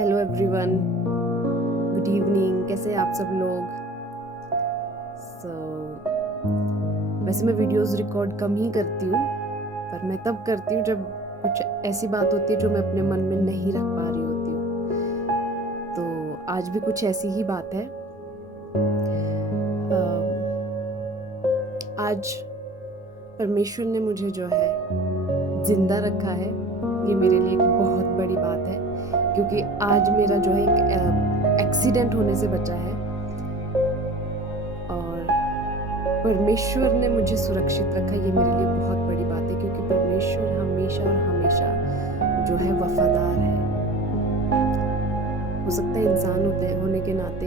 Hello everyone, good evening. कैसे हैं आप सब लोग? वैसे मैं वीडियोस रिकॉर्ड कम ही करती हूँ, पर मैं तब करती हूँ जब कुछ ऐसी बात होती है जो मैं अपने मन में नहीं रख पा रही होती हूँ। तो आज भी कुछ ऐसी ही बात है। आज परमेश्वर ने मुझे जो है जिंदा रखा है। ये मेरे लिए एक बहुत बड़ी बात है, क्योंकि आज मेरा जो है एक एक्सीडेंट होने से बचा है और परमेश्वर ने मुझे सुरक्षित रखा। ये मेरे लिए बहुत बड़ी बात है, क्योंकि परमेश्वर हमेशा और हमेशा जो है वफादार है। हो सकता है इंसान होने के नाते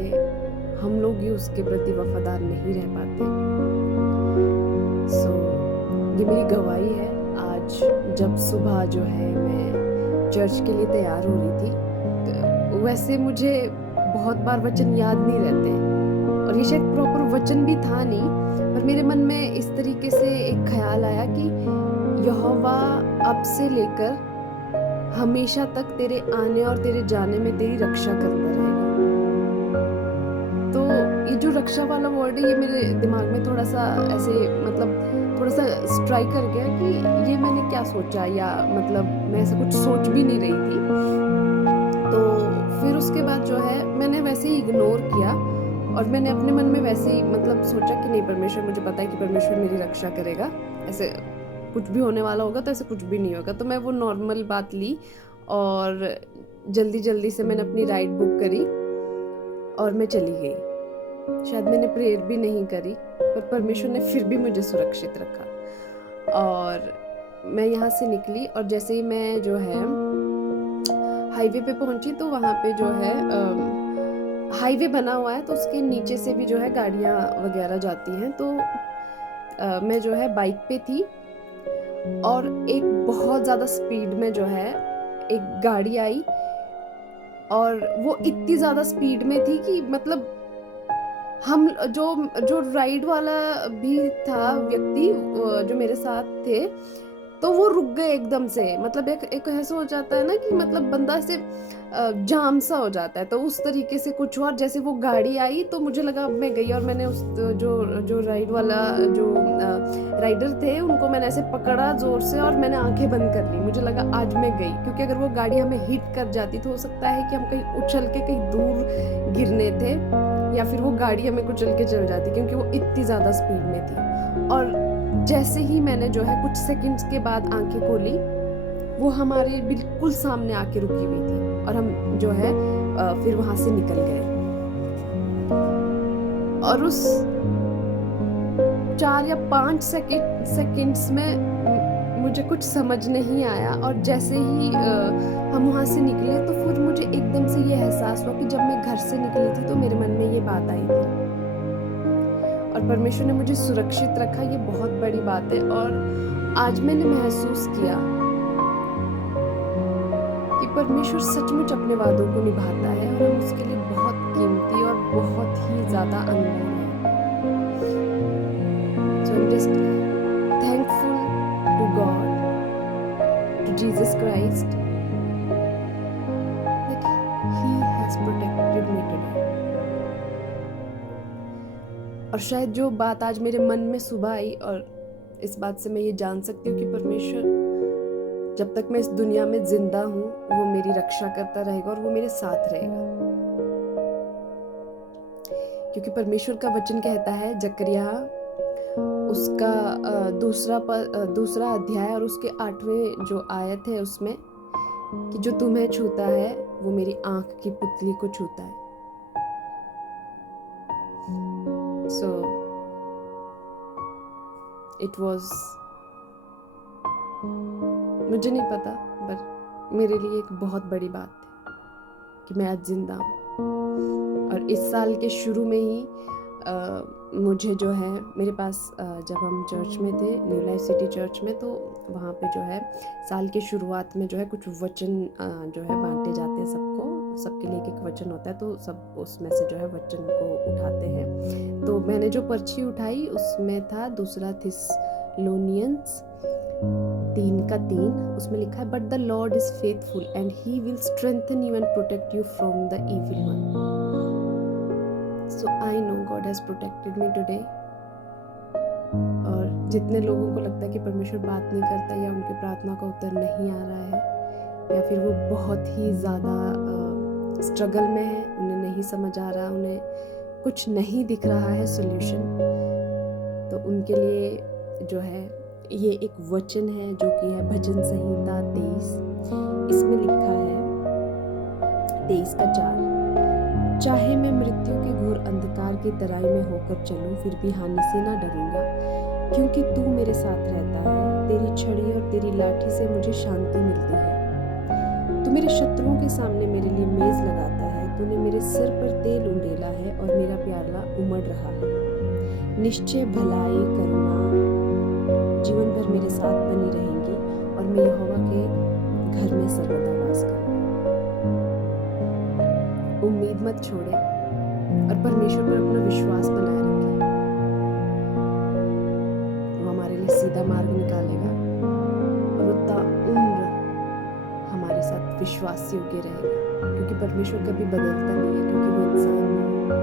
हम लोग ही उसके प्रति वफादार नहीं रह पाते। ये मेरी गवाही है। आज जब सुबह जो है मैं चर्च के लिए तैयार हो रही थी, तो वैसे मुझे बहुत बार वचन याद नहीं रहते, और ये शायद प्रॉपर वचन भी था नहीं, पर मेरे मन में इस तरीके से एक ख्याल आया कि यहोवा अब से लेकर हमेशा तक तेरे आने और तेरे जाने में तेरी रक्षा करता रहेगा। तो ये जो रक्षा वाला वर्ड है, ये मेरे दिमाग में थोड़ा सा ऐसे थोड़ा सा स्ट्राइक कर गया कि ये मैंने क्या सोचा, या मैं ऐसा कुछ सोच भी नहीं रही थी। तो फिर उसके बाद जो है मैंने वैसे ही इग्नोर किया, और मैंने अपने मन में वैसे ही सोचा कि नहीं, परमेश्वर, मुझे पता है कि परमेश्वर मेरी रक्षा करेगा, ऐसे कुछ भी होने वाला होगा तो ऐसे कुछ भी नहीं होगा। तो मैं वो नॉर्मल बात ली और जल्दी जल्दी से मैंने अपनी राइड बुक करी और मैं चली गई। शायद मैंने प्रेयर भी नहीं करी, पर परमेश्वर ने फिर भी मुझे सुरक्षित रखा। और मैं यहाँ से निकली, और जैसे ही मैं जो है हाईवे पे पहुंची, तो वहाँ पे जो है हाईवे बना हुआ है, तो उसके नीचे से भी जो है गाड़ियाँ वगैरह जाती हैं। तो मैं जो है बाइक पे थी, और एक बहुत ज़्यादा स्पीड में जो है एक गाड़ी आई, और वो इतनी ज़्यादा स्पीड में थी कि हम जो जो राइड वाला भी था व्यक्ति, जो मेरे साथ थे, तो वो रुक गए एकदम से। एक ऐसा हो जाता है ना कि बंदा से जाम सा हो जाता है, तो उस तरीके से कुछ हुआ। और जैसे वो गाड़ी आई तो मुझे लगा अब मैं गई, और मैंने उस जो जो राइड वाला जो राइडर थे उनको मैंने ऐसे पकड़ा जोर से, और मैंने आंखें बंद कर ली। मुझे लगा आज मैं गई, क्योंकि अगर वो गाड़ी हमें हिट कर जाती तो हो सकता है कि हम कहीं उछल के कहीं दूर गिरने थे, या फिर वो गाड़ी हमें कुचल के चल जाती, क्योंकि वो इतनी ज़्यादा स्पीड में थी। और जैसे ही मैंने जो है कुछ सेकंड्स के बाद आंखें खोली, वो हमारे बिल्कुल सामने आके रुकी हुई थी, और हम जो है फिर वहां से निकल गए। और उस 4 या 5 सेकंड्स में मुझे कुछ समझ नहीं आया, और जैसे ही हम वहां से निकले, तो फिर मुझे एकदम से ये एहसास हुआ कि जब मैं घर से निकली थी तो मेरे मन में ये बात आई थी, और परमेश्वर ने मुझे सुरक्षित रखा। ये बहुत बड़ी बात है। और आज मैंने महसूस किया कि परमेश्वर सचमुच अपने वादों को निभाता है, और हम उसके लिए बहुत कीमती और बहुत ही ज्यादा अनमोल है। So I'm just thankful to God, to Jesus Christ, that He has protected me today. और शायद जो बात आज मेरे मन में सुबह आई, और इस बात से मैं ये जान सकती हूँ कि परमेश्वर जब तक मैं इस दुनिया में जिंदा हूँ, वो मेरी रक्षा करता रहेगा और वो मेरे साथ रहेगा। क्योंकि परमेश्वर का वचन कहता है, जकरिया उसका दूसरा अध्याय और उसके 8वें जो आयत है उसमें, कि जो तुम्हें छूता है वो मेरी आंख की पुतली को छूता है। So it was, मुझे नहीं पता, पर मेरे लिए एक बहुत बड़ी बात थी कि मैं आज जिंदा हूँ। और इस साल के शुरू में ही मुझे जो है मेरे पास जब हम चर्च में थे, न्यू लाइफ सिटी चर्च में, तो वहाँ पे जो है साल के शुरुआत में जो है कुछ वचन जो है बांटे जाते हैं सबको, सबके लिए एक वचन होता है, तो सब उसमें से जो है वचन को उठाते हैं। तो मैंने जो पर्ची उठाई उसमें था 2 थिस्सलुनीयंस 3:3 उसमें लिखा है, but the Lord is faithful and he will strengthen you and protect you from the evil one. So I know God has protected me today. और जितने लोगों को लगता है कि परमेश्वर बात नहीं करता या उनकी प्रार्थना का उत्तर नहीं आ रहा है या फिर वो बहुत ही ज़्यादा स्ट्रगल में है, उन्हें नहीं समझ आ रहा, उन्हें कुछ नहीं दिख रहा है सोल्यूशन, तो उनके लिए जो है ये एक वचन है जो कि है भजन संहिता 23। इसमें लिखा है 23:4, चाहे मैं मृत्यु के घोर अंधकार की तराई में होकर चलूं फिर भी हानि से ना डरूंगा, क्योंकि तू मेरे साथ रहता है, तेरी छड़ी और तेरी लाठी से मुझे शांति मिलती है। तू मेरे शत्रुओं के सामने मेरे लिए मेज लगाता है, तूने मेरे सिर पर तेल उंडेला है और मेरा प्याला उमड़ रहा है। निश्चय भलाई करुणा जीवन भर मेरे साथ बनी रहेंगी और मैं यहोवा के घर में सर्वदा वास करूंगा। उम्मीद मत छोड़े और परमेश्वर पर अपना विश्वास बनाए रखें, वो हमारे लिए सीधा मार्ग निकालेगा और वो ताउम्र हमारे साथ विश्वास योग्य रहेगा, क्योंकि परमेश्वर कभी बदलता नहीं है, क्योंकि वो इंसान नहीं है।